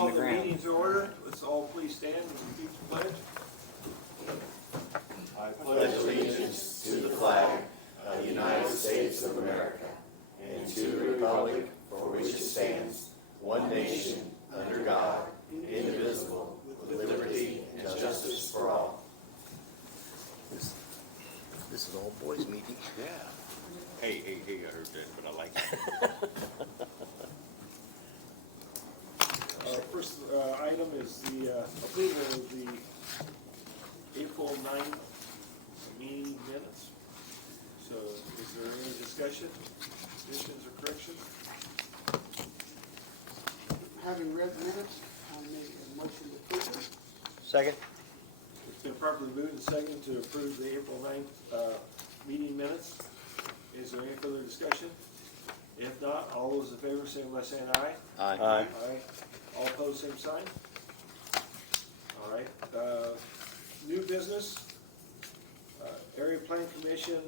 call the the ground. meeting to order. Let's all please stand and repeat the pledge. I pledge allegiance to the flag of the United States of America and to the republic for which it stands, one nation, under God, indivisible, with liberty and justice for all. This is all boys meeting. Yeah. Hey, I heard that, but I like it. First item is the approval of the April 9th meeting minutes. So is there any discussion, additions, or corrections? Having read the minutes, I'll make a motion to approve it. Second? It's been properly moved and seconded to approve the April 9th meeting minutes. Is there any further discussion? If not, all those in favor, say by saying aye. Aye. Aye. All opposed, same sign. All right. New business, Area Plan Commission.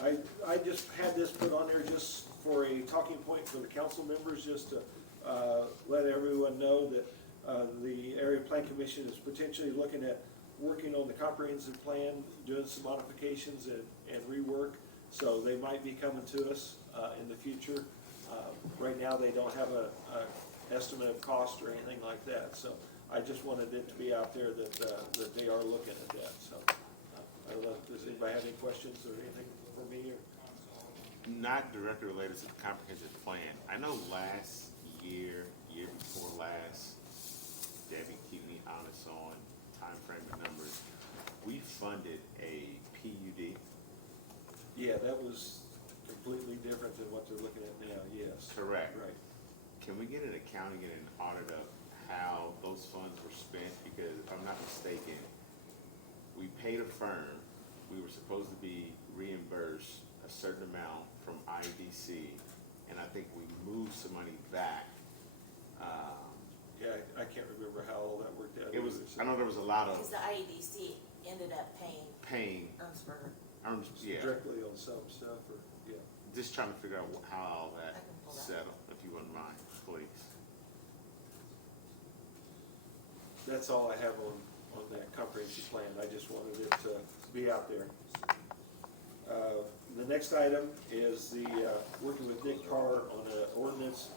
I just had this put on there just for a talking point for the council members, just to let everyone know that the Area Plan Commission is potentially looking at working on the comprehensive plan, doing some modifications and rework. So they might be coming to us in the future. Right now, they don't have a estimate of cost or anything like that. So I just wanted it to be out there that that they are looking at that. So I don't know, does anybody have any questions or anything for me? Or? Not directly related to the comprehensive plan. I know last year before last, Debbie keep me honest on time frame and numbers. We funded a PUD. Yeah, that was completely different than what they're looking at now. Yes. Correct. Right. Can we get an accounting and an audit of how those funds were spent? Because if I'm not mistaken, we paid a firm. We were supposed to be reimbursed a certain amount from IDC, and I think we moved some money back. Yeah, I can't remember how all that worked out. It was. either, so- I know there was a lot of Because the IEDC ended up paying pain. Ernstberger. Yeah. Directly on some stuff, or yeah. Just trying to figure out how all that I can pull that. settled, if you wouldn't mind, please. That's all I have on that comprehensive plan. I just wanted it to be out there. The next item is the, working with Nick Carr on an ordinance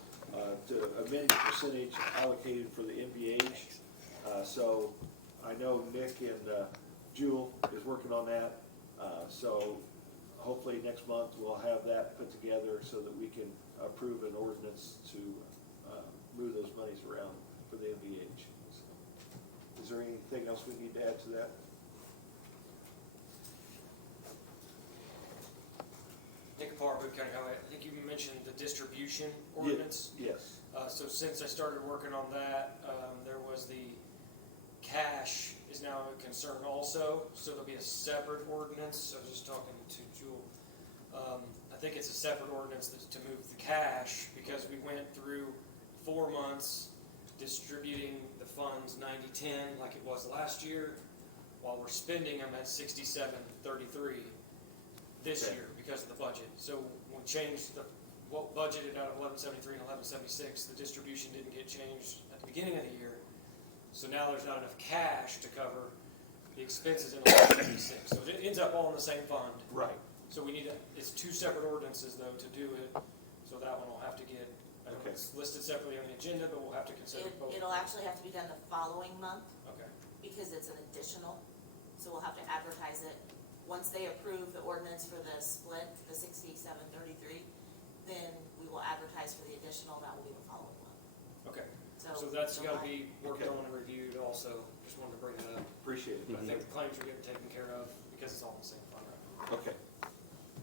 to amend the percentage allocated for the MVH. So I know Nick and Jewel is working on that. So hopefully next month we'll have that put together so that we can approve an ordinance to move those monies around for the MVH. So, is there anything else we need to add to that? Nick Parr, Boone County Highway. I think you mentioned the distribution ordinance. Yes. So since I started working on that, there was the cash is now a concern also, so there'll be a separate ordinance. So I was just talking to Jewel. I think it's a separate ordinance to move the cash because we went through 4 months distributing the funds 90-10 like it was last year, while we're spending them at 67-33 this Okay. year because of the budget. So we changed what budgeted out of 1173 and 1176. The distribution didn't get changed at the beginning of the year. So now there's not enough cash to cover the expenses in 1176. So it ends up all in the same fund. Right. So we need it's two separate ordinances though to do it. So that one will have to get, Okay. it's listed separately on the agenda, but we'll have to consider both. It'll actually have to be done the following month Okay. because it's an additional. So we'll have to advertise it. Once they approve the ordinance for the split, the 67-33, then we will advertise for the additional. That will be the following month. Okay. So that's got to be worked Okay. on and reviewed also. Just wanted to bring that up. Appreciate it. I think the claims are getting taken care of because it's all in the same fund right now. Okay.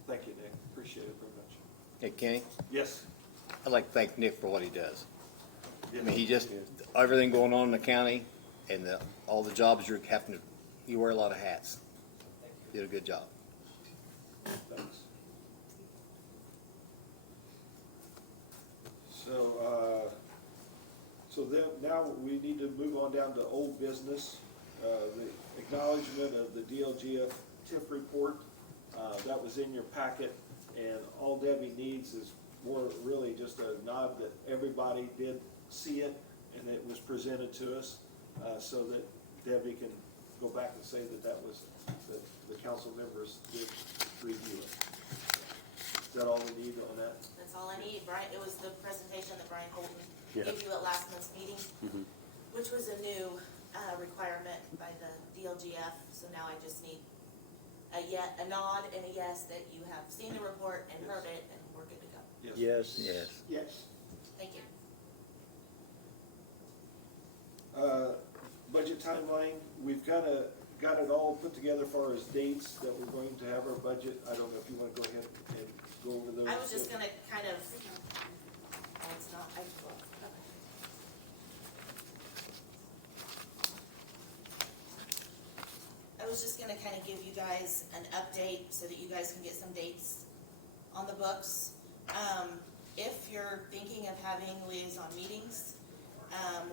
Thank you, Nick. Appreciate it very much. Hey, Kenny, Yes. I'd like to thank Nick for what he does. Yes. I mean, he just, everything going on in the county and all the jobs you're having to, you wear a lot of hats. Did a good job. Thanks. So, so then now we need to move on down to old business. The acknowledgement of the DLGF TIF report, that was in your packet, and all Debbie needs is more really just a nod that everybody did see it and it was presented to us, so that Debbie can go back and say that that was, that the council members did review it. Is that all we need on that? That's all I need. Brian, it was the presentation that Brian Holton Yeah. gave you at last month's meeting, Mhm. which was a new, requirement by the DLGF, so now I just need a nod and a yes that you have seen the report and heard it, and we're good to go. Yes. Yes. Yes. Thank you. Budget timeline, we've got it all put together as far as dates that we're going to have our budget. I don't know if you wanna go ahead and go over those. I was just gonna kind of, oh, it's not, okay. I was just gonna kind of give you guys an update so that you guys can get some dates on the books. If you're thinking of having liaison meetings,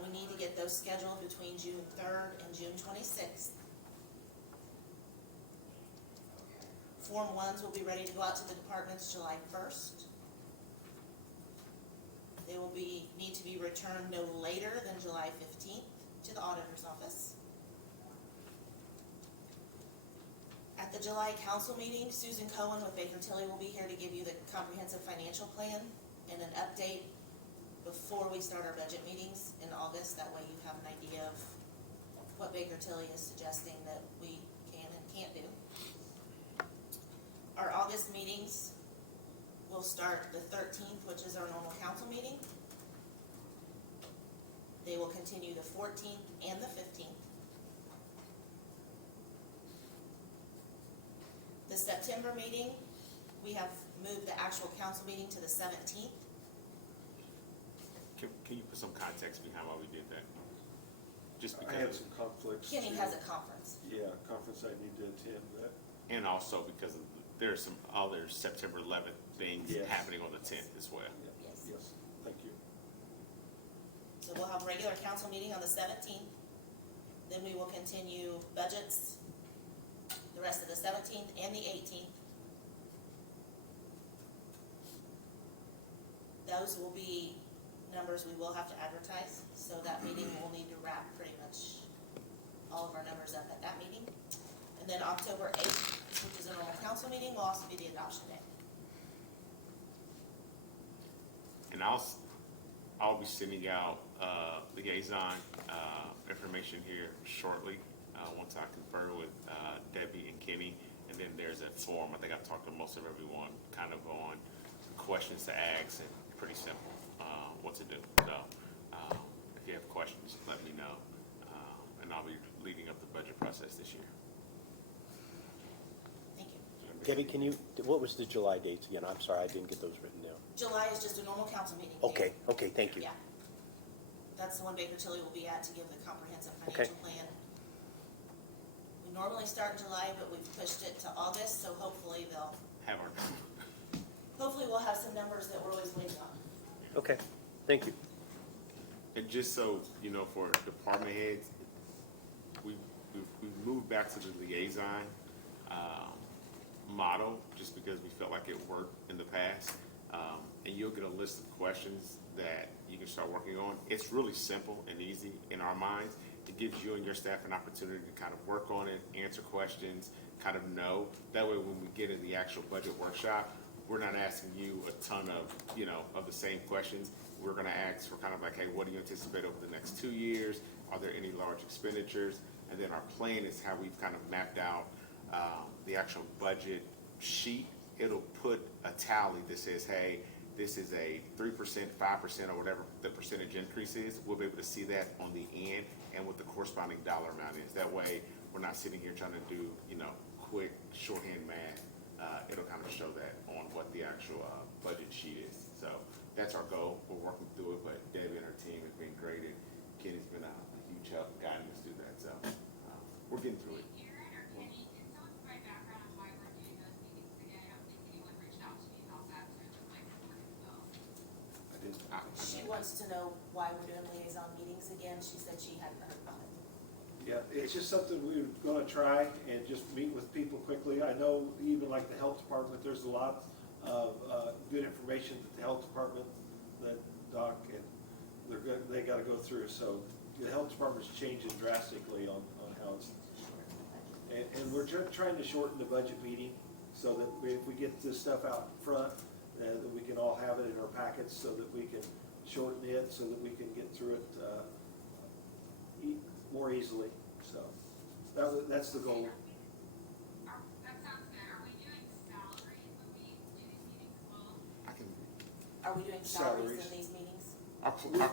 we need to get those scheduled between June 3rd and June 26th. Form 1s will be ready to go out to the departments July 1st. They will need to be returned no later than July 15th to the auditor's office. At the July council meeting, Susan Cohen with Baker Tilly will be here to give you the comprehensive financial plan and an update before we start our budget meetings in August. That way you have an idea of what Baker Tilly is suggesting that we can and can't do. Our August meetings will start the 13th, which is our normal council meeting. They will continue the 14th and the 15th. The September meeting, we have moved the actual council meeting to the 17th. Can you put some context behind why we did that? Just I had because, some conflicts. Kenny has a conference. Yeah, conference I need to attend, but and also because of, there's some other September 11th things Yes. happening on the 10th as well. Yes. yes, thank you. So we'll have a regular council meeting on the 17th. Then we will continue budgets the rest of the 17th and the 18th. Those will be numbers we will have to advertise, so that meeting will need to wrap pretty much all of our numbers up at that meeting. And then October 8th, which is a normal council meeting, will also be the adoption day. And I'll be sending out liaison information here shortly, once I confer with Debbie and Kenny. And then there's a form, I think I've talked to most of everyone, kind of on questions to ask, and pretty simple what to do. So if you have questions, let me know. And I'll be leading up the budget process this year. Thank you. Debbie, what was the July dates again? I'm sorry, I didn't get those written down. July is just a normal council meeting. Okay, thank you. Yeah. That's the one Baker Tilly will be at to give the comprehensive Okay. financial plan. We normally start in July, but we've pushed it to August, so hopefully Have our, we'll have some numbers that we're always waiting on. Okay, thank you. and just so, you know, for department heads, we've moved back to the liaison model, just because we felt like it worked in the past. And you'll get a list of questions that you can start working on. It's really simple and easy in our minds. It gives you and your staff an opportunity to kind of work on it, answer questions, kind of know. That way, when we get in the actual budget workshop, we're not asking you a ton of, of the same questions. We're gonna ask for kind of like, hey, what do you anticipate over the next 2 years? Are there any large expenditures? And then our plan is how we've kind of mapped out the actual budget sheet. It'll put a tally that says, hey, this is a 3%, 5%, or whatever the percentage increase is. We'll be able to see that on the end and what the corresponding dollar amount is. That way, we're not sitting here trying to do, quick shorthand math. It'll kind of show that on what the actual budget sheet is. So that's our goal. We're working through it, but Debbie and her team have been great, and Kenny's been a huge help guiding us through that. So we're getting through it. Aaron or Kenny, can someone provide background on why we're doing those meetings today? I don't think anyone reached out to me about that, so it's like recording the phone. I didn't. She wants to know why we're doing liaison meetings again. She said she hadn't heard about it. Yeah, it's just something we were gonna try and just meet with people quickly. I know even like the health department, there's a lot of good information that the health department, that Doc, and they're they gotta go through, so the health department's changing drastically on how it's, and we're trying to shorten the budget meeting, so that if we get this stuff out front, that we can all have it in our packets, so that we can shorten it, so that we can get through it, more easily, so, that's the goal. That sounds good. Are we doing salaries when we do these meetings as well? I can, Are we doing salaries in these meetings? our, go ahead.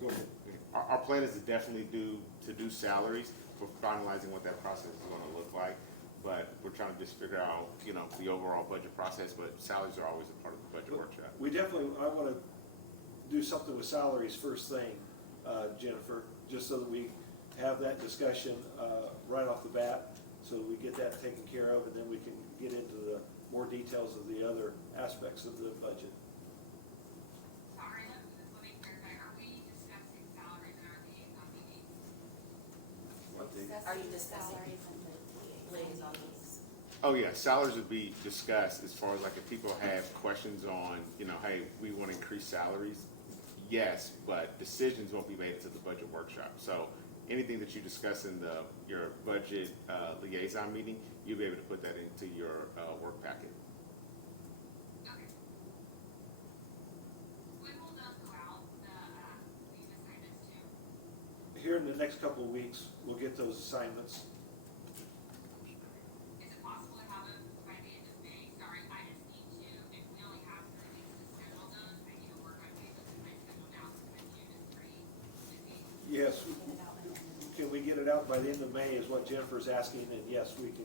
Go ahead. Our plan is to definitely do salaries. We're finalizing what that process is gonna look like, but we're trying to just figure out, you know, the overall budget process, but salaries are always a part of the budget workshop. We definitely, I wanna do something with salaries first thing, Jennifer, just so that we have that discussion, right off the bat, so that we get that taken care of, and then we can get into the more details of the other aspects of the budget. Sorry, let me clarify. Are we discussing salaries in our liaison meetings? Are you discussing liaison meetings? Oh, yeah, salaries would be discussed as far as like if people have questions on, you know, hey, we want to increase salaries. Yes, but decisions won't be made until the budget workshop. So anything that you discuss in your budget liaison meeting, you'll be able to put that into your work packet. Okay. When will those go out, these assignments to? Here in the next couple of weeks, we'll get those assignments. Is it possible to have them by the end of May? Sorry, I just need to, if we only have 3 weeks to schedule those, I need to work on getting those in my schedule now, since my June is pretty busy. Yes, can we get it out by the end of May is what Jennifer's asking, and yes, we can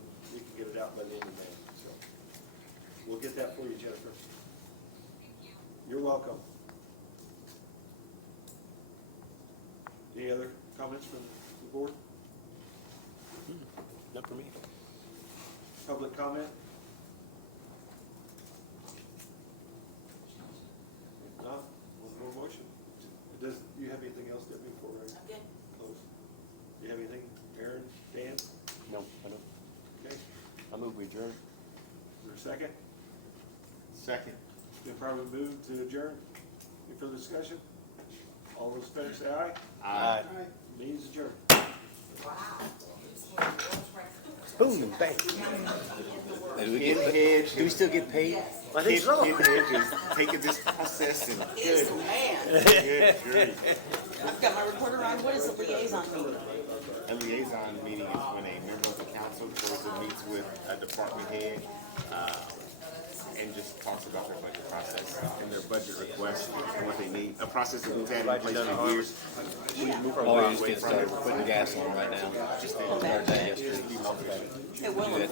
get it out by the end of May, so. We'll get that for you, Jennifer. Thank you. You're welcome. Any other comments from the board? Not for me. Public comment? If not, one more motion. Do you have anything else, Debbie, before I I'm good. close? Do you have anything, Aaron, Dan? No, I don't. Okay, I move we adjourn. is there a second? Second. Been probably moved to adjourn. Any further discussion? All those in favor say aye. Aye. Meeting's adjourned. Boom, bang. Do we Hidden get, hedge, do we still get paid? I think so. hidden hedge is taking this process and good, Man, good grief. I've got my recorder on. What is a liaison meeting? A liaison meeting is when a member of the council goes and meets with a department head, and just talks about their budget process and their budget requests and what they need. A process that we've had in place for years. Oh, we're just getting started. We're putting gas on right now. Just Started that yesterday. It will improve.